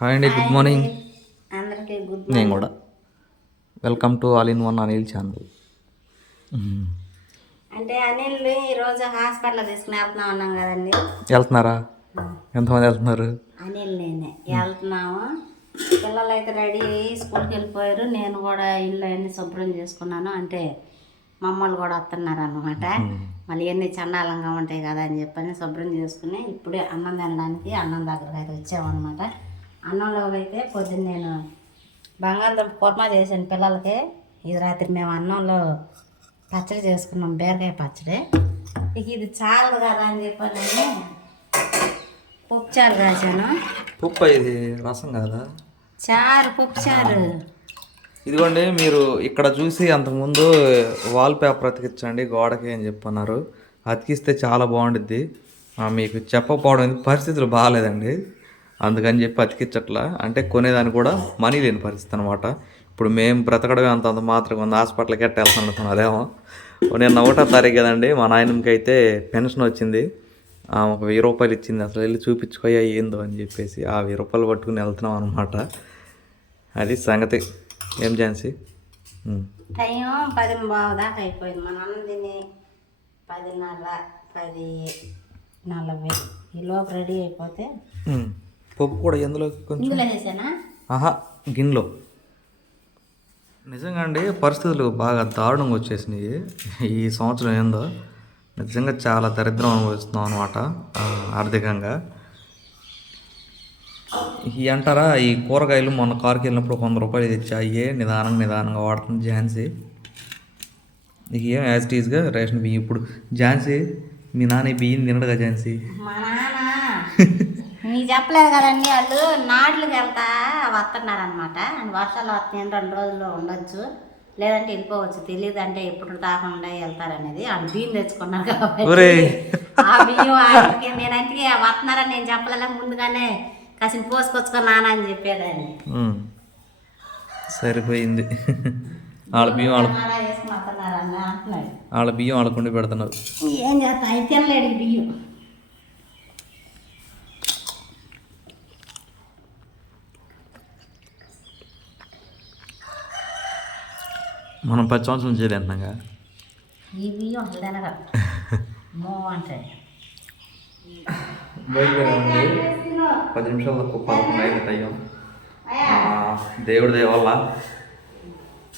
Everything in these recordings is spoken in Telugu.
హాయ్ అండి, గుడ్ మార్నింగ్. అందరికీ గుడ్ నేను మార్నింగ్. కూడా welcome to all in one Anil channel. అంటే అనిల్ ఈరోజు హాస్పిటల్ తీసుకుని వెళ్తున్నాం అన్నాం కదండి. వెళ్తున్నారా? ఎంతమంది వెళ్తున్నారు? అనిల్ నేనే వెళ్తున్నాము. పిల్లలు అయితే రెడీ అయ్యి స్కూల్కి వెళ్ళిపోయారు. నేను కూడా ఇల్లు అన్నీ శుభ్రం చేసుకున్నాను. అంటే మమ్మల్ని కూడా వస్తున్నారు అనమాట. మళ్ళీ ఎన్ని చండాలంగా ఉంటాయి కదా అని చెప్పని శుభ్రం చేసుకుని ఇప్పుడే అన్నం తినడానికి అన్నం దగ్గరకు అయితే వచ్చామన్నమాట. అన్నంలో అయితే పొద్దున్న నేను బంగాళదుంప కుర్మా చేసాను పిల్లలకి. ఇది రాత్రి మేము అన్నంలో పచ్చడి చేసుకున్నాం, బీరకాయ పచ్చడి. ఇక ఇది చాలదు కదా అని చెప్పని పప్పు చారు రాశాను. పప్పు ఇది రసం కాదా? చారు, పప్పు చారు. ఇదిగోండి, మీరు ఇక్కడ చూసి అంతకుముందు వాల్ పేపర్ అతికించండి గోడకి అని చెప్పన్నారు. అతికిస్తే చాలా బాగుండిద్ది. మీకు చెప్పకపోవడం పరిస్థితులు బాగాలేదండి, అందుకని చెప్పి అతికించట్లా. అంటే కొనేదాన్ని కూడా మనీ లేని పరిస్థితి అనమాట. ఇప్పుడు మేము బ్రతకడమే అంత మాత్రం ఉంది. హాస్పిటల్కి ఎట్ట వెళ్తాను అనుకున్నాను. అదేమో నేను 1వ తారీఖు కదండి, మా నాయనకి అయితే పెన్షన్ వచ్చింది. ఒక 1000 రూపాయలు ఇచ్చింది. అసలు వెళ్ళి చూపించుకోయా ఏందో అని చెప్పేసి ఆ 1000 రూపాయలు పట్టుకుని వెళ్తున్నాం అనమాట. అది సంగతి. ఏం ఝాన్సీ? టైం 10:15 దాకా అయిపోయింది. మన అన్నం తిని 10:30, 10:40 ఈ లోపు రెడీ అయిపోతే పప్పు కూడా ఎందులో కొంచెం ఇందులో వేసానా? గిన్నెలో. నిజంగా అండి, పరిస్థితులు బాగా దారుణంగా వచ్చేసినాయి ఈ సంవత్సరం. ఏందో నిజంగా చాలా దరిద్రం అనుభవిస్తున్నాం అనమాట ఆర్థికంగా. ఈ అంటారా, ఈ కూరగాయలు మొన్న కారుకి వెళ్ళినప్పుడు 100 రూపాయలు తెచ్చి అయ్యే నిదానంగా వాడుతుంది ఝాన్సీ. నీకు ఏం యాజ్ ఇట్ ఈజ్గా రేషన్ బియ్యం. ఇప్పుడు ఝాన్సీ, మీ నాన్న బియ్యం తినడుగా ఝాన్సీ? మా నాన్న మీకు చెప్పలేదు కదండి, వాళ్ళు నాట్లకి వెళ్తా వస్తున్నారనమాట. వర్షాలు వస్తున్నాయి, 2 రోజుల్లో ఉండొచ్చు, లేదంటే వెళ్ళిపోవచ్చు, తెలియదు. అంటే ఎప్పుడు తాకుండా వెళ్తారనేది. వాళ్ళు బియ్యం తెచ్చుకున్నారు కాబట్టి ఆ బియ్యం ఆయనకి నేనంటే వస్తున్నారని నేను చెప్పలే. ముందుగానే కాసిన పోసుకొచ్చుకో నాన్న అని చెప్పేదాన్ని. సరిపోయింది. వాళ్ళ బియ్యం వాళ్ళ బియ్యం వాళ్ళ కుండి పెడుతున్నారు. ఏం చేస్తా, అయితే తినలేడు బియ్యం. మనం 10 సంవత్సరాల నుంచి తింటున్నాగా ఈ బియ్యం అసలు తినగా మో అంటే. బయలుదేరండి, 10 నిమిషాలు తక్కువ 11 అయింది టైం. దేవుడి దయ వల్ల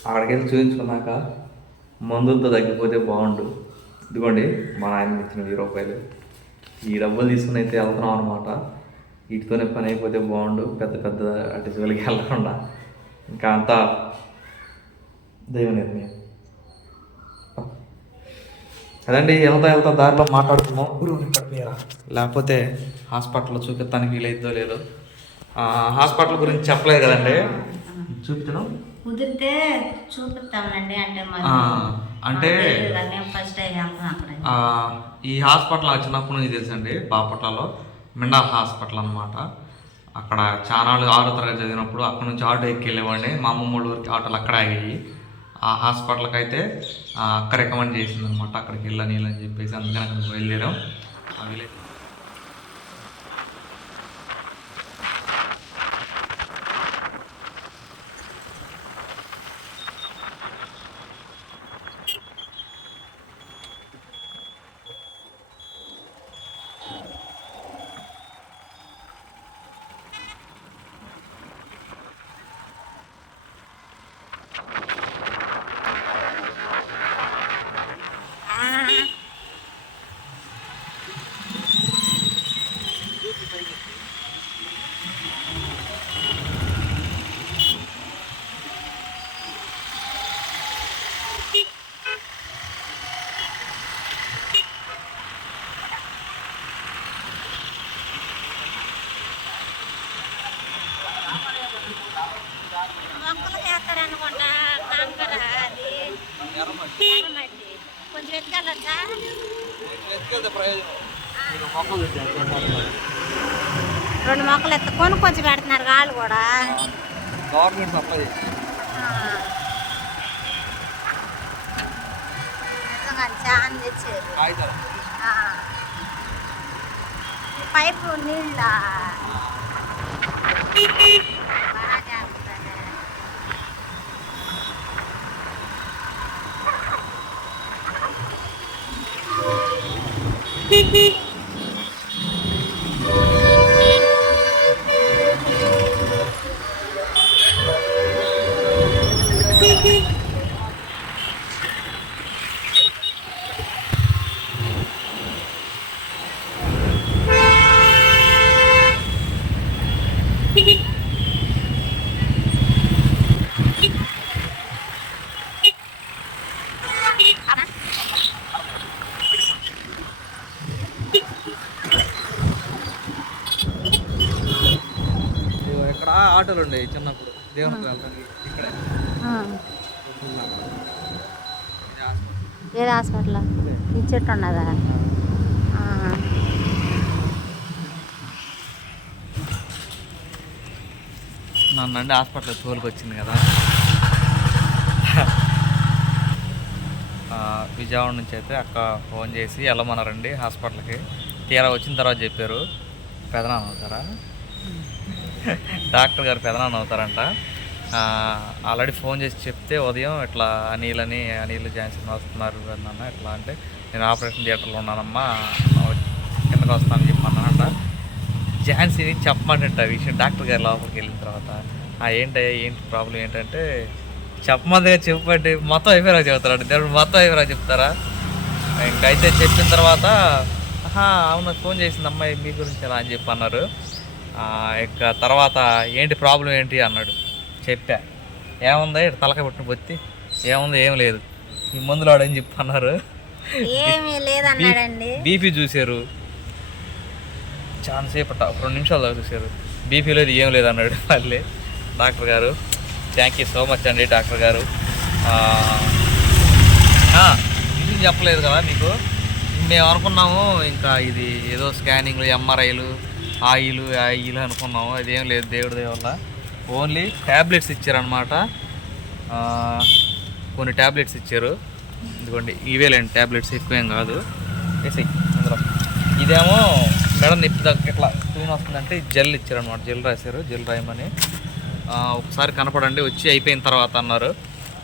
అక్కడికి వెళ్ళి చూపించుకున్నాక మందులతో తగ్గిపోతే బాగుండు. ఇదిగోండి, మా నాయన ఇచ్చిన 1000 రూపాయలు. ఈ డబ్బులు తీసుకుని అయితే వెళ్తున్నాం అనమాట. వీటితోనే పని అయిపోతే బాగుండు, పెద్ద అటు జోలికి వెళ్ళకుండా. ఇంకా అంతా దైవ నిర్ణయం. అదండి, వెళ్తా దారిలో మాట్లాడుతున్నాం. లేకపోతే హాస్పిటల్లో చూపిస్తానికి వీలైద్దో లేదో. హాస్పిటల్ గురించి చెప్పలేదు కదండి, చూపించడం కుదిరితే చూపిస్తామండి. అంటే ఫస్ట్ టైం అక్కడ ఈ హాస్పిటల్ చిన్నప్పటి నుంచి తెలుసండి. బాపట్లలో మెండల్ హాస్పిటల్ అనమాట. అక్కడ చాలా 6వ తరగతి చదివినప్పుడు అక్కడ నుంచి ఆటో ఎక్కి వెళ్ళేవాడిని. మా అమ్మమ్మ వాళ్ళ ఊరికి ఆటోలు అక్కడ ఆగాయి. ఆ హాస్పిటల్కి అయితే అక్క రికమెండ్ చేసింది అనమాట. అక్కడికి వెళ్ళని చెప్పేసి అందుకని అక్కడికి బయలుదేరాం. ఆ విలేజ్ కొంచెం ఎత్తుకెళ్ళొచ్చా? 2 మొక్కలు ఎత్తుకొని కొంచెం పెడుతున్నారు వాళ్ళు కూడా. గవర్నమెంట్ సప్లై చాలా తెచ్చారు. పైపు నీళ్ళ ఇక్కడ ఆటోలు ఉండేవి చిన్నప్పుడు దేవునికి వెళ్ళడానికి ఇక్కడే. ఏది హాస్పిటల్ ఈ చెట్టు ఉన్నదా? నన్ను హాస్పిటల్ తోలుకు వచ్చింది కదా, విజయవాడ నుంచి అయితే అక్క ఫోన్ చేసి వెళ్ళమన్నారండి హాస్పిటల్కి. తీరా వచ్చిన తర్వాత చెప్పారు పెదనాన్న అవుతారా, డాక్టర్ గారు పెదనాన్న అవుతారంట. ఆల్రెడీ ఫోన్ చేసి చెప్తే ఉదయం ఇట్లా అనిల్ జాన్సన్ వస్తున్నారు అన్న ఇట్లా అంటే, నేను ఆపరేషన్ థియేటర్లో ఉన్నానమ్మా కిందకి వస్తానని చెప్పి అన్నానంట. ఝాన్సీని చెప్పమంటే ఆ విషయం డాక్టర్ గారి లోపలికి వెళ్ళిన తర్వాత, ఏంటి ప్రాబ్లం ఏంటంటే చెప్పమందిగా చెప్పండి మొత్తం అయిపోయారా చెబుతారండి. దేవుడు మొత్తం అయిపోయారా చెప్తారా. ఇంకైతే చెప్పిన తర్వాత అవును ఫోన్ చేసింది అమ్మాయి మీ గురించి ఎలా అని చెప్పి అన్నారు. ఇక తర్వాత ఏంటి ప్రాబ్లం ఏంటి అన్నాడు. చెప్పా ఏముంది తలకాయ పుట్టిన పొత్తి ఏముంది ఏం లేదు ఈ మందులు ఆడని చెప్పి అన్నారు. బీపీ చూశారు చాలాసేపు 2 నిమిషాలు దాకా చూశారు. బీపీ లేదు ఏం లేదు అన్నాడు మళ్ళీ డాక్టర్ గారు. థ్యాంక్ యూ సో మచ్ అండి డాక్టర్ గారు. ఇది చెప్పలేదు కదా మీకు, మేము అనుకున్నాము ఇంకా ఇది ఏదో స్కానింగ్లు ఎంఆర్ఐలు ఆయిల్ అనుకున్నాము. అదేం లేదు దేవుడి దయ వల్ల. ఓన్లీ ట్యాబ్లెట్స్ ఇచ్చారనమాట. కొన్ని ట్యాబ్లెట్స్ ఇచ్చారు. ఇదిగోండి ఇవేలేండి ట్యాబ్లెట్స్, ఎక్కువేం కాదు. వేసి అందులో ఇదేమో మెడ నొప్పి ఇట్లా పెయిన్ వస్తుందంటే జెల్ ఇచ్చారనమాట. జెల్ రాశారు, జెల్ రాయమని. ఒకసారి కనపడండి వచ్చి అయిపోయిన తర్వాత అన్నారు.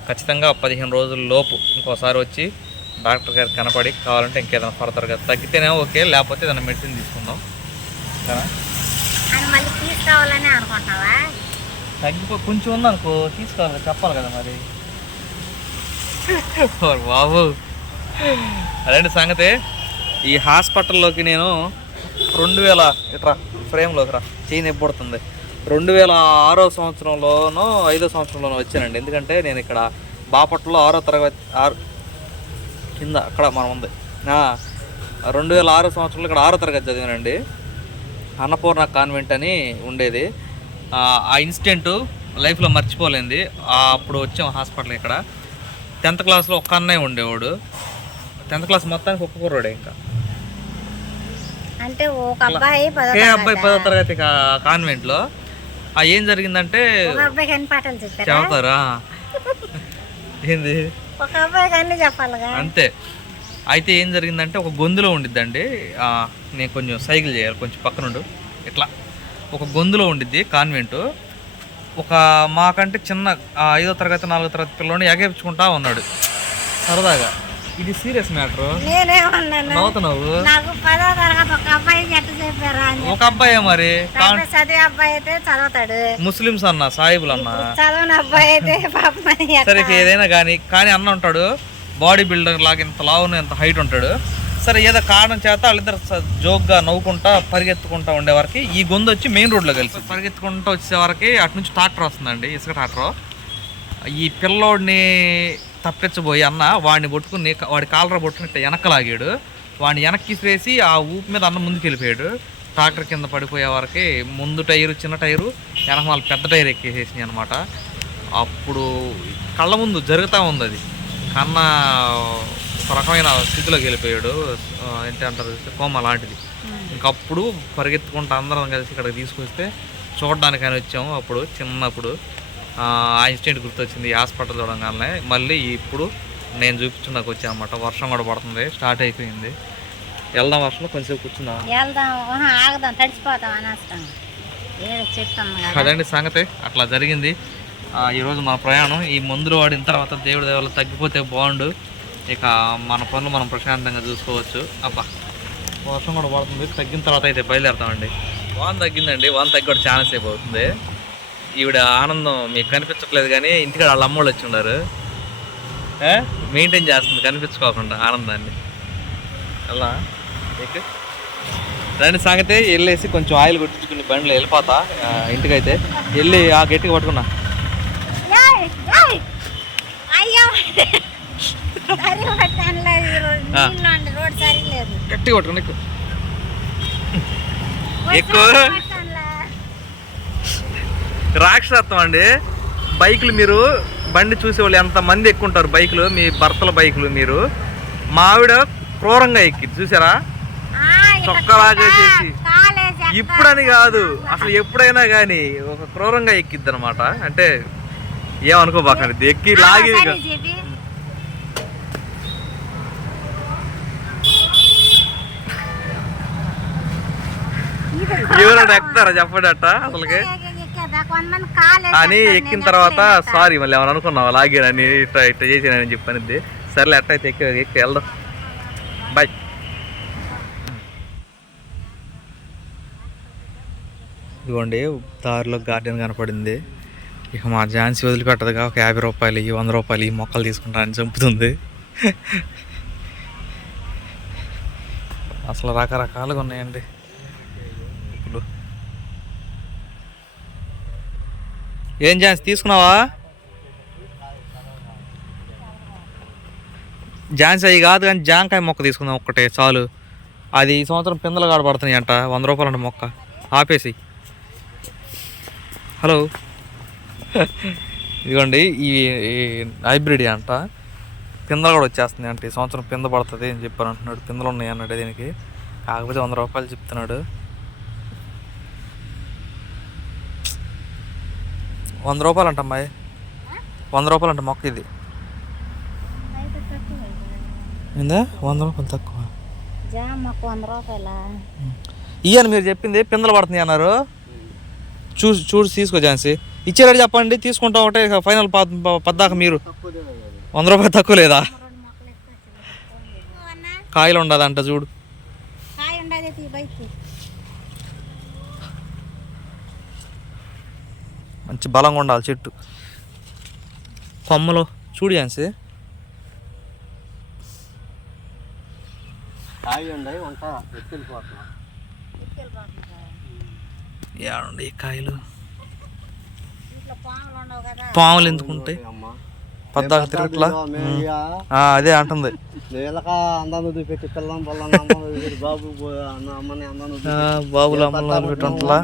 ఖచ్చితంగా 15 రోజుల లోపు ఇంకోసారి వచ్చి డాక్టర్ గారు కనపడి కావాలంటే ఇంకేదైనా ఫర్దర్గా తగ్గితేనే ఓకే, లేకపోతే ఏదైనా మెడిసిన్ తీసుకుందాం. కొంచెం ఉందనుకో తీసుకోవాలి, చెప్పాలి కదా మరి. బాబు అదేంటి సంగతి. ఈ హాస్పిటల్లోకి నేను 2000 ఇట్రా ఫ్రేమ్లోకి రా చెయ్యి నొప్పుడుతుంది 2006 సంవత్సరంలోనో 5వ సంవత్సరంలోనో వచ్చానండి. ఎందుకంటే నేను ఇక్కడ బాపట్లలో 6వ తరగతి కింద అక్కడ మనం ఉంది. 2006 సంవత్సరంలో ఇక్కడ 6వ తరగతి చదివానండి. అన్నపూర్ణ కాన్వెంట్ అని ఉండేది. ఆ ఇన్సిడెంట్ లైఫ్లో మర్చిపోలేంది. అప్పుడు వచ్చాం హాస్పిటల్. ఇక్కడ 10th క్లాస్లో ఒక్క అన్నయ్య ఉండేవాడు. 10th క్లాస్ మొత్తానికి ఒక్క కుర్రాడే. ఇంకా అంటే ఒక అబ్బాయి 10వ తరగతి కాన్వెంట్లో. ఏం జరిగిందంటే చెబుతారా ఏంది అంతే. అయితే ఏం జరిగిందంటే ఒక గొంతులో ఉండిద్దండి. నేను కొంచెం సైకిల్ చేయాలి, కొంచెం పక్కనుండు. ఇట్లా ఒక గొంతులో ఉండిద్ది కాన్వెంటు. ఒక మాకంటే చిన్న 5వ తరగతి 4వ తరగతి పిల్లని ఎగేపించుకుంటా ఉన్నాడు సరదాగా. ఇది సీరియస్ మ్యాటర్. నవ్వుతున్నావు. ఒక అబ్బాయి మరి ముస్లిమ్స్ అన్న సాయిబులు అన్న సరే ఏదైనా కానీ అన్న ఉంటాడు బాడీ బిల్డర్ లాగా, ఇంత లావును ఎంత హైట్ ఉంటాడు. సరే ఏదో కారణం చేత వాళ్ళిద్దరు జోక్గా నవ్వుకుంటా పరిగెత్తుకుంటా ఉండేవారికి ఈ గొంతు వచ్చి మెయిన్ రోడ్లో కలిసి పరిగెత్తుకుంటూ వచ్చేవారికి అటు నుంచి ట్రాక్టర్ వస్తుందండి, ఇసుక ట్రాక్టర్. ఈ పిల్లోడిని తప్పించబోయి అన్న వాడిని పట్టుకుని వాడి కాలర పట్టుకుని ఇట్లా వెనక్కలాగాడు. వాడిని వెనక్కి విసిరేసి ఆ ఊపు మీద అన్న ముందుకు వెళ్ళిపోయాడు. ట్రాక్టర్ కింద పడిపోయే వరకు ముందు టైరు చిన్న టైరు వెనకమాల పెద్ద టైర్ ఎక్కేసేసినాయి అనమాట. అప్పుడు కళ్ళ ముందు జరుగుతూ ఉంది అది. కన్న ఒక రకమైన స్థితిలోకి వెళ్ళిపోయాడు, ఏంటి అంటారు కోమ లాంటిది. ఇంకప్పుడు పరిగెత్తుకుంటూ అందరం కలిసి ఇక్కడికి తీసుకొస్తే చూడడానికని వచ్చాము. అప్పుడు చిన్నప్పుడు ఆ ఇన్సిడెంట్ గుర్తొచ్చింది. హాస్పిటల్ చూడగానే మళ్ళీ ఇప్పుడు నేను చూపించడానికి వచ్చాను అనమాట. వర్షం కూడా పడుతుంది, స్టార్ట్ అయిపోయింది. వెళ్దాం వర్షంలో కొంచెంసేపు కూర్చుందాం. ఏడ చెట్టు ఉంది కదా. అదండి సంగతి, అట్లా జరిగింది ఈరోజు మన ప్రయాణం. ఈ మందులు వాడిన తర్వాత దేవుడి దేవాళ్ళు తగ్గిపోతే బాగుండు, ఇక మన పనులు మనం ప్రశాంతంగా చూసుకోవచ్చు. అబ్బా వర్షం కూడా పడుతుంది, తగ్గిన తర్వాత అయితే బయలుదేరుతామండి. వాన తగ్గిందండి, వాన తగ్గి కూడా చాలా సేపు అవుతుంది. ఈవిడ ఆనందం మీకు కనిపించట్లేదు కానీ ఇంటికాడ వాళ్ళ అమ్మోళ్ళు వచ్చి ఉన్నారు, మెయింటైన్ చేస్తుంది కనిపించుకోకుండా ఆనందాన్ని. అలా మీకు దాని సంగతి వెళ్ళేసి కొంచెం ఆయిల్ కొట్టించుకుని బండిలో వెళ్ళిపోతా ఇంటికైతే. వెళ్ళి ఆ గట్టిగా పట్టుకున్నా. గట్టిగా పట్టుకున్నా ఎక్కువ రాక్షసత్వం అండి. బైకులు మీరు బండి చూసేవాళ్ళు ఎంతమంది ఎక్కుంటారు, బైకులు మీ భర్తల బైకులు. మీరు మా ఆవిడ క్రూరంగా ఎక్కి చూసారా, చొక్కలాగేసేసి. ఇప్పుడని కాదు, అసలు ఎప్పుడైనా కానీ ఒక క్రూరంగా ఎక్కిద్ది అనమాట. అంటే ఏమనుకోబాకండి, ఎక్కి లాగి ఎవరైనా ఎక్కుతారా చెప్పండి అట్ట అసలుకి అని. ఎక్కిన తర్వాత సారీ మళ్ళీ ఏమని అనుకున్నావు లాగానని, ఇట్లా ఇట్లా చేసానని చెప్పనిద్ది. సర్లే అట్ట అయితే ఎక్కి వెళ్దాం, బాయ్. ఇదిగోండి దారిలో గార్డెన్ కనపడింది. ఇక మా ఝాన్సీ వదిలిపెట్టదుగా, ఒక 50 రూపాయలు 100 రూపాయలు ఈ మొక్కలు తీసుకుంటానని చంపుతుంది. అసలు రకరకాలుగా ఉన్నాయండి ఇప్పుడు. ఏం ఝాన్సీ తీసుకున్నావా? ఝాన్సీ అవి కాదు కానీ జాంకాయ మొక్క తీసుకుందాం ఒక్కటే చాలు. అది ఈ సంవత్సరం పిందలు కాడబడుతున్నాయి అంట, 100 రూపాయలు అంట మొక్క. ఆపేసి హలో ఇదిగోండి ఈ హైబ్రిడ్ అంట, పిందలు కూడా వచ్చేస్తుంది అంటే ఈ సంవత్సరం పింద పడుతుంది అని చెప్పాను అంటున్నాడు. పిందలు ఉన్నాయి అన్నాడు దీనికి, కాకపోతే 100 రూపాయలు చెప్తున్నాడు. 100 రూపాయలు అంట అమ్మాయి, 100 రూపాయలు అంట మొక్క. ఇది ఏందా 100 రూపాయలు తక్కువ ఇయ్యని మీరు చెప్పింది, పిందలు పడుతుంది అన్నారు. చూసి తీసుకో ఝాన్సీ, ఇచ్చేవాడు చెప్పండి తీసుకుంటాం ఒకటే ఫైనల్. పద్దాక మీరు 100 రూపాయలు తక్కువ లేదా? కాయలు ఉండదంట చూడు, మంచి బలంగా ఉండాలి చెట్టు కొమ్మలు. చూడు ఝాన్సీ, ఏడండి ఈ కాయలు. పాములు ఎందుకుంటాయి పద్దాక తిరగట్లా? అదే అంటుంది బాబులు అమ్మలు పెట్టుకుంటా.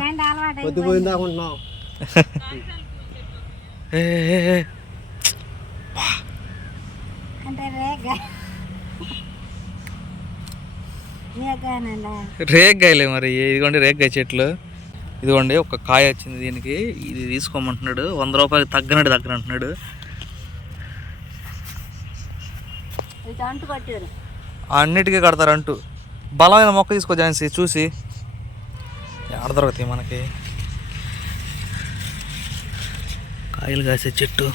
రేగ్గాయలే మరి. ఇదిగోండి రేగ్గాయ చెట్లు. ఇదిగోండి ఒక కాయ వచ్చింది దీనికి, ఇది తీసుకోమంటున్నాడు. 100 రూపాయలు తగ్గనట్టు అంటున్నాడు. అన్నిటికీ కడతారు అంటూ. బలమైన మొక్క తీసుకో ఝాన్సీ చూసి. ఆడ దొరుకుతాయి మనకి కాయలు కాసే చెట్టు.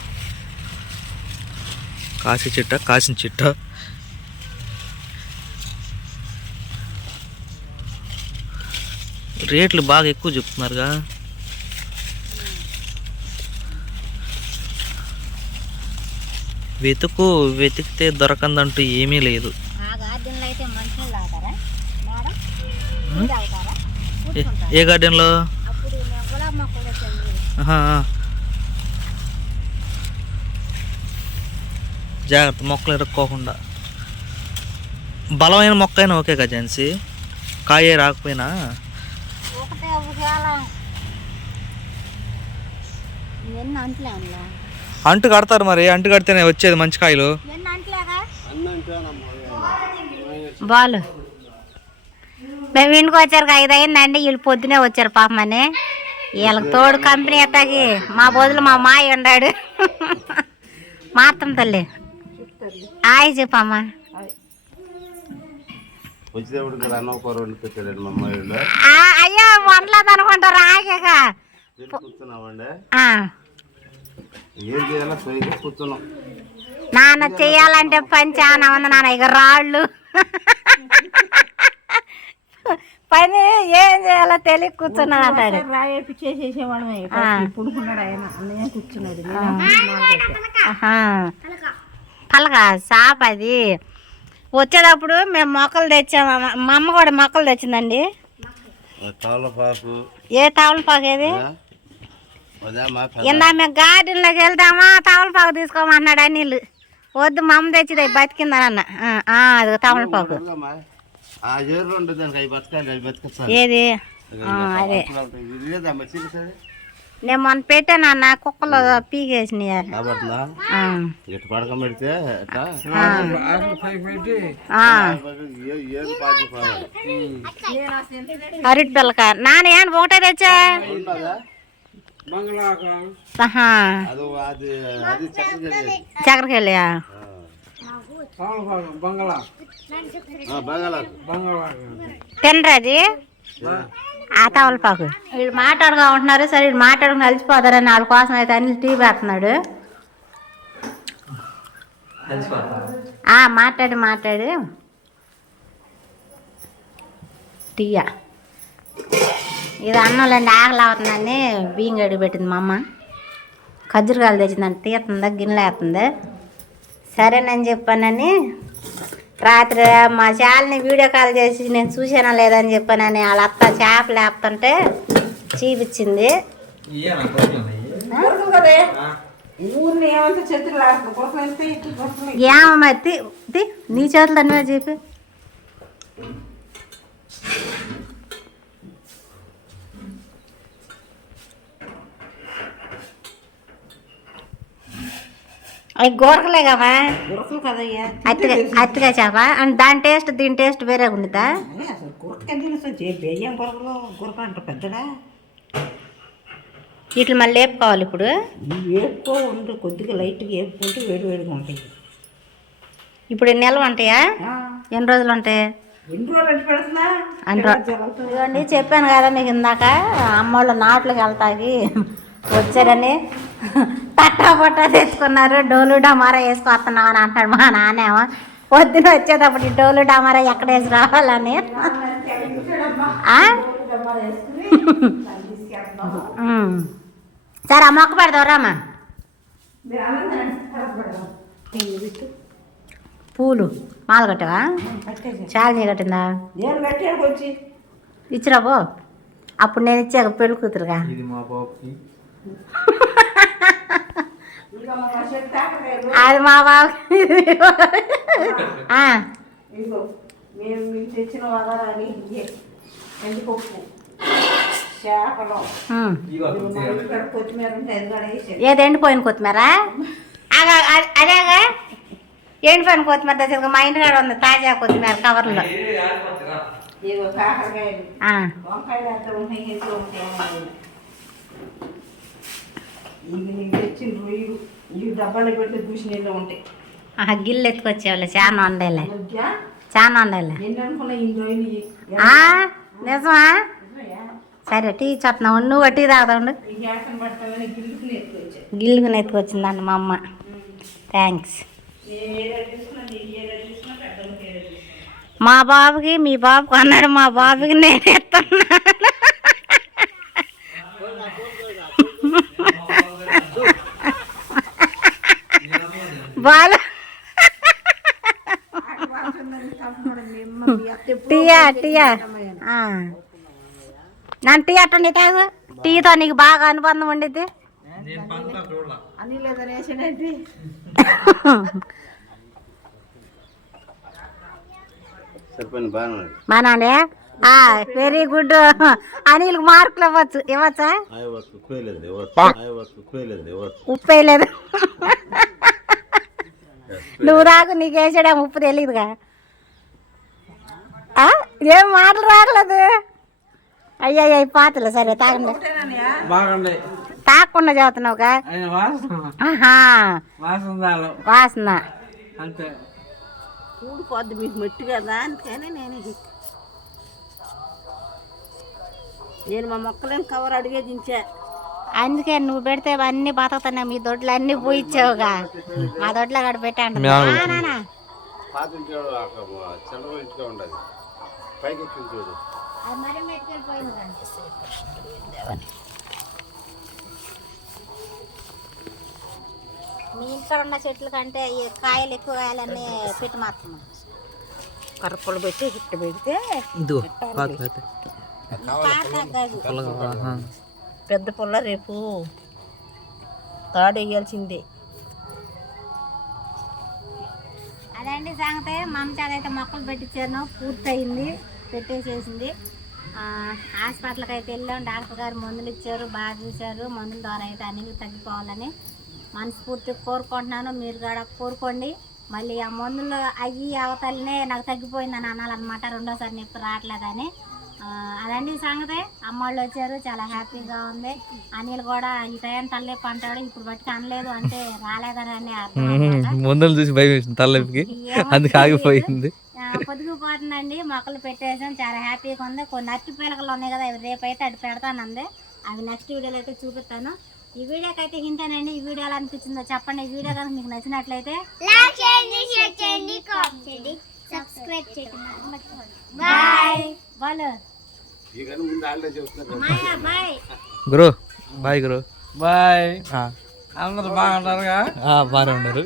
కాసిన చెట్టు. రేట్లు బాగా ఎక్కువ చెప్తున్నారుగా. వెతికితే దొరకందంటూ ఏమీ లేదు. ఏ గార్డెన్లో? జాగ్రత్త మొక్కలు ఇరుక్కోకుండా. బలమైన మొక్క అయినా ఓకే కదా ఝాన్సీ, కాయ రాకపోయినా. అంటు కడతారు మరి, అంటు కడితేనే వచ్చేది మంచి కాయలు. బాలు మేము ఇంటికి వచ్చారు 5 అయిందండి. వీళ్ళు పొద్దునే వచ్చారు పాపమని. వీళ్ళకి తోడు కంపెనీ ఎత్తాకి మా బదులు మా మాయ ఉన్నాడు. మాత్రం తల్లి హాయ్ చెప్పమ్మా. అయ్యో అనలేదు అనుకుంటా రాకేగా కూర్చున్నామండి. ఆ. ఏం చేయాలో సరిగ్గా కూర్చున్నాం. నాన్న చెయ్యాలంటే పని చాలా ఉంది నాన్న, ఇక రాళ్ళు పని ఏం చేయాలో తెలియ కూర్చున్నాను అంటాడు. రాయేపి చేసేసేవాడమే పుడుకున్నాడు ఆయన, అందుకని కూర్చున్నాడు. పలక షాప్ అది. వచ్చేటప్పుడు మేము మొక్కలు తెచ్చాము, మా అమ్మ కూడా మొక్కలు తెచ్చిందండి. తవలపాకు ఏ తవలపాకు ఏది? అదేమా ఇందా మేము గార్డెన్లోకి వెళ్దామా తవలపాకు తీసుకోమన్నాడు అనిల్. వద్దు మా అమ్మ తెచ్చిది బతికిందనన్న. అది తవలపాకు. ఆ ఏర్లు ఉంటుంది దానికి, అవి బతకాలి, అవి బతకచ్చు. ఏది? అదే లేదమ్మా చిలుకది. నేను మొన్న పెట్టాను అన్న, కుక్కలు పీకేసినాయి. కాబట్లా ఇటు పడకం పెడితే అరటి పిల్లక నాన్న ఏం ఒకటే తెచ్చా? చక్కెరకెళ్ళా తినరాది ఆ తవలపాకు. వీళ్ళు మాట్లాడుగా ఉంటున్నారు. సరే వీళ్ళు మాట్లాడుకుని కలిసిపోతారని వాళ్ళ కోసం అయితే అన్ని టీ పెడుతున్నాడు. మాట్లాడి టీయా ఇది అన్నంలేండి, ఆకలి అవుతుందని బియ్యం గడిగి పెట్టింది మా అమ్మ. ఖజ్జూరకాయలు తెచ్చిందండి, తీస్తుందా గిన్నెలు వేస్తుంది. సరేనని చెప్పానని రాత్రి మా శాలని వీడియో కాల్ చేసి నేను చూసానా లేదని చెప్పానని వాళ్ళ అత్త చేపలు వేస్తుంటే చూపించింది. ఏమమ్మా నీ చేతులు అనివే చెప్పి అవి గోరకలే కమా గురకలు కదయ్యా, అత్తిగా చేప అంటే దాని టేస్ట్ దీని టేస్ట్ వేరే ఉండిద్దా? అసలు గురకని తెలుసు, బియ్యం గురకలు గురక అంటారు పెద్దగా. వీటిని మళ్ళీ వేపుకోవాలి. ఇప్పుడు వేపుకో ఉండు, కొద్దిగా లైట్గా వేపుకుంటే వేడిగా ఉంటాయి. ఇప్పుడు నిల్వ ఉంటాయా? ఎన్ని రోజులు ఉంటాయి? ఎన్ని రోజులు అంటే పెడుతుందా ఇవ్వండి. చెప్పాను కదా మీకు ఇందాక, అమ్మోళ్ళు నాట్లకి వెళ్తాకి వచ్చారని తట్టా పొట్టా తెచ్చుకున్నారు. డోలు డమారా వేసుకొస్తున్నావు అని అంటాడు మా నాన్నేమో. పొద్దున వచ్చేటప్పుడు ఈ డోలు డమారా ఎక్కడ వేసి రావాలని. సరే ఆ మొక్క పెడతావు రామా. పూలు మాల కట్టావా? చాలా నీ కట్టిందా? నేను కట్టాడు వచ్చి ఇచ్చిరా పో. అప్పుడు నేను ఇచ్చాక పెళ్ళి కూతురుగా. ఇది మా బాబుకి. అది మా బాబుకి. ఇదిగో మేము తెచ్చిన వదరాలి, ఎండిపప్పు, చేపలు, కొత్తిమీర ఉంటే అది కూడా వేసి. ఏది ఎండిపోయిన కొత్తిమీర? అదేగా ఎండిపోయిన కొత్తిమీర తెచ్చి మా ఇంటికాడ ఉంది తాజా కొత్తిమీర కవర్లో. ఇదిగో కాకరకాయలు, వంకాయలు అంతా ఉన్నాయి, ఎంతో ఉంటాయి. ఇవి నీకు తెచ్చిన రొయ్యలు ఈ డబ్బాలో పెట్టి దూసి నీళ్ళు ఉంటాయి. గిల్లు ఎత్తుకొచ్చేవాళ్ళు చాలా వండేలే, చాలా వండేలే. ఎన్ని అనుకున్నా ఈ రొయ్యలు నిజమా? సరే టీ చట్నం నువ్వు టీ తాగుతాడు. గిల్లుకుని ఎత్తుకొచ్చిందండి మా అమ్మ. థ్యాంక్స్. మా బాబుకి మీ బాబుకు అన్నాడు, మా బాబుకి నేను ఎత్తున్నాను. బాలు టీయా నన్ను టీ అట్టండి తాగు. టీతో నీకు బాగా అనుబంధం ఉండిద్ది. అని లేదని వేసానండి. బాగానే వెరీ గుడ్. అనిల్కి మార్కులు ఇవ్వచ్చా? ఉప్పు వేయలేదు. నువ్వు రాకు, నీకు వేసాడా ఉప్పు తెలియదుగా. ఏం మాటలు రాగలేదు. అయ్యా పాతలే. సరే తాగండి. తాగకుండా చదువుతున్నావుగా. వాసన ఊడిపోద్ది మీకు మట్టి కదా, అందుకని నేను నేను మా మొక్కలేని కవర్ అడిగే దించా. అందుకే నువ్వు పెడితే అన్ని బతుకుతున్నాయి. మీ దొడ్లు అన్ని పోయిచ్చావుగా, మా దొడ్లో అక్కడ పెట్టాను. పాత ఇంటిలో చంద్ర ఇంటిగా ఉండదు, పైకి ఎక్కింది చూడు. అది మరి మెట్టుకెళ్ళిపోయింది కానీ మీ ఇంట్లో ఉన్న చెట్ల కంటే ఈ కాయలు ఎక్కువ కాయాలన్నీ పెట్టి మాత్రం కర్రపులు పెట్టి గిట్ట పెడితే పెద్ద పుల్ల రేపు తాడు వేయాల్సిందే. అదండి సంగతే. మమత అయితే మొక్కలు పెట్టించాను, పూర్తయింది, పెట్టేసేసింది. హాస్పిటల్కి అయితే వెళ్ళాం, డాక్టర్ గారు మందులు ఇచ్చారు, బాగా చూశారు. మందుల ద్వారా అయితే అన్ని తగ్గిపోవాలని మనస్ఫూర్తిగా కోరుకుంటున్నాను. మీరు కూడా కోరుకోండి. మళ్ళీ ఆ మందులు అయ్యి అవతలనే నాకు తగ్గిపోయిందని అనాలన్నమాట, రెండోసారి నొప్పి రావట్లేదని. అదండి సంగతే. అమ్మవాళ్ళు వచ్చారు, చాలా హ్యాపీగా ఉంది. అనిల్ కూడా ఈ టైం తలనొప్పి అంటాడు, ఇప్పుడు బట్టి అనలేదు అంటే రాలేదని అర్థం. ముందర చూసి భయం వేసింది తలనొప్పికి, అందుకే ఆగిపోయింది. పొదిగిపోతుందండి. మొక్కలు పెట్టేసాం, చాలా హ్యాపీగా ఉంది. కొన్ని అట్టి పిలకలు ఉన్నాయి కదా, అవి రేపైతే అటు పెడతానంది. అవి నెక్స్ట్ వీడియోలో అయితే చూపిస్తాను. ఈ వీడియోకి అయితే హింతేనండి. ఈ వీడియో ఎలా అనిపించిందో చెప్పండి. ఈ వీడియో కనుక మీకు నచ్చినట్లయితే లైక్ చేయండి, షేర్ చేయండి, కామెంట్ చేయండి, సబ్స్క్రైబ్ చేయండి. బాయ్ బాలు మాయా బాయ్ గురు. బాయ్ గురు. బాయ్. అందరు బాగుంటారుగా? బాగానే ఉన్నారు.